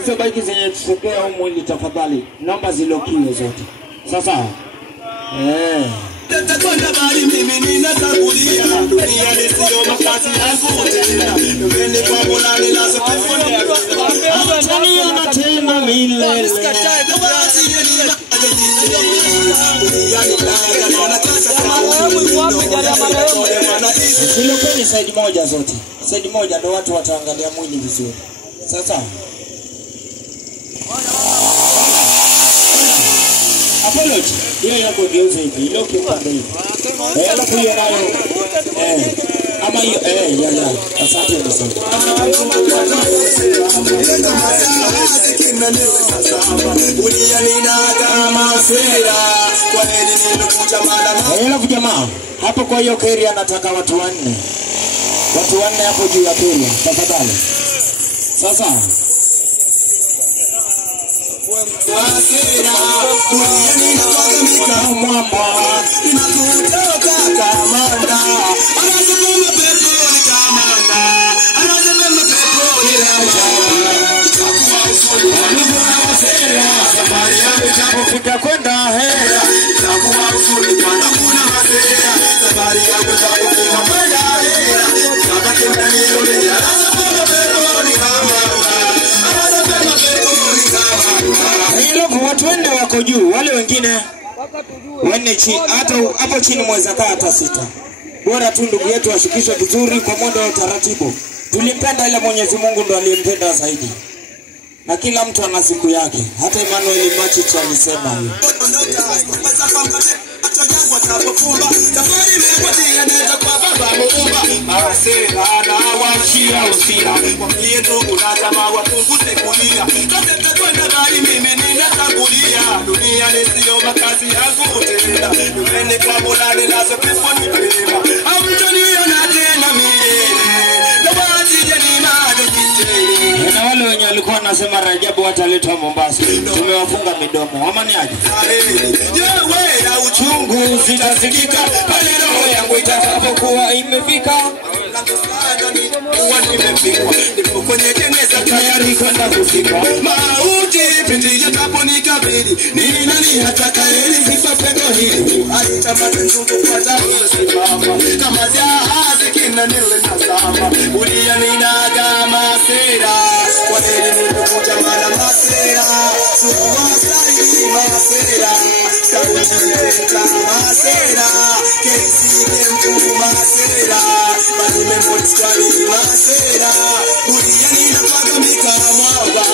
Hizo bike zenye tutokea huko mwili tafadhali naomba zilokiwe zote. Sasa Tatakwenda bali mimi ninatangulia dunia nisio makazi yangu tena mbele kwa Mola nilazo kufonea Tanzania tena milele Silo kwenye side moja zote. Side moja ndio watu wataangalia mwili vizuri. Sasa apology. Hiyo yako geuza hivi. Ile ukipanda hivi. Alafu hiyo nayo. Ama hiyo ya. Asante sana. Alafu jamaa, hapo kwa hiyo keri anataka watu wanne. Watu wanne hapo juu ya keri, tafadhali. Sasa Wasira, dunia ninawagamika mwamba, inakutoka kamanda, anasema pepo ni kamanda, anasema pepo ni raja, itakuwa usoni wangu na wasira, safari yangu itapofika kwenda hera, itakuwa usoni wangu na wasira, safari yangu itapofika kwenda hera, tabaki ndani ya dunia, anasema pepo ni kamanda, anasema pepo ni kamanda. watu wende wako juu, wale wengine wanne chini, hata hapo chini mweza kaa hata 6. Bora tu ndugu yetu ashukishwe vizuri kwa mwendo wa taratibu. Tulimpenda ile Mwenyezi Mungu ndo aliyempenda zaidi. Na kila mtu ana siku yake. Hata Emmanuel Machicha alisema hiyo. Dunia nisio makazi yangu tena, nimeni kwa Mola nilazo peponi pema, hamtaniona tena milele, na wasije ni madokitele. Na wale wenye walikuwa wanasema Rajabu wataletwa Mombasa, tumewafunga midomo. Ama ni aje? Yewe na uchungu Sitasikika pale roho yangu itakapokuwa imefika. Uwa nimefikwa, nipo kwenye jeneza tayari kwenda kufika. Mauti pindi yataponikabili, ni nani atakayenisifa pengo hili? Haitamani ndugu kwa tabu simama, kama jahazi kina nile nasama. Ulia ninaga masera, kwa nini nikuja mara masera? Suwasai masera, kawinileta masera, kesi mtu masera, bali memoti swali masera. Ulia ninaga mika mwaba,